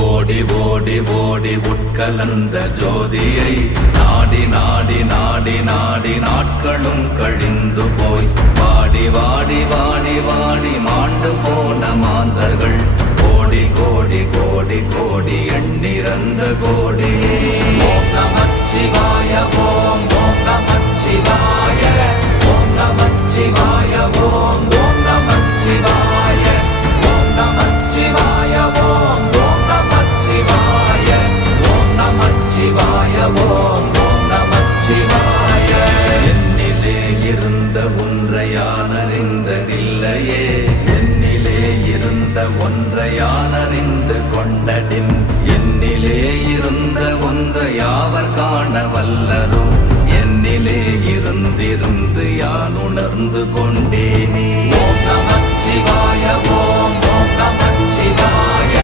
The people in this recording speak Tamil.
ஓடி ஓடி ஓடி உட்கலந்த ஜோதியை நாடி நாடி நாடி நாடி நாட்களும் கழிந்து போய் வாடி வாடி வாடி வாடி மாண்டு போன மாந்தர்கள் கோடி கோடி கோடி கோடி எண்ணிறந்த கோடி. ஓம் நமச்சிவாய ஓம் ஓம் நமச்சிவாய ஓம் நமச்சிவாய ஓம் ஓம் நமச்சிவாய ஓம் நமச்சிவாய ஓம் ஓம் நமச்சிவாய ஓம் நமச்சிவாய ஓம் ஓம் நமச்சிவாய. என்னிலே இருந்த ஒன்றை யான் அறிந்ததில்லையே, என்னிலே இருந்த ஒன்றை யான் அறிந்து கொண்டடின், என்னிலே இருந்த ஒன்றை யாவர் காண வல்லரோ, என்னிலே இருந்திருந்து யான் உணர்ந்து கொண்டேனே.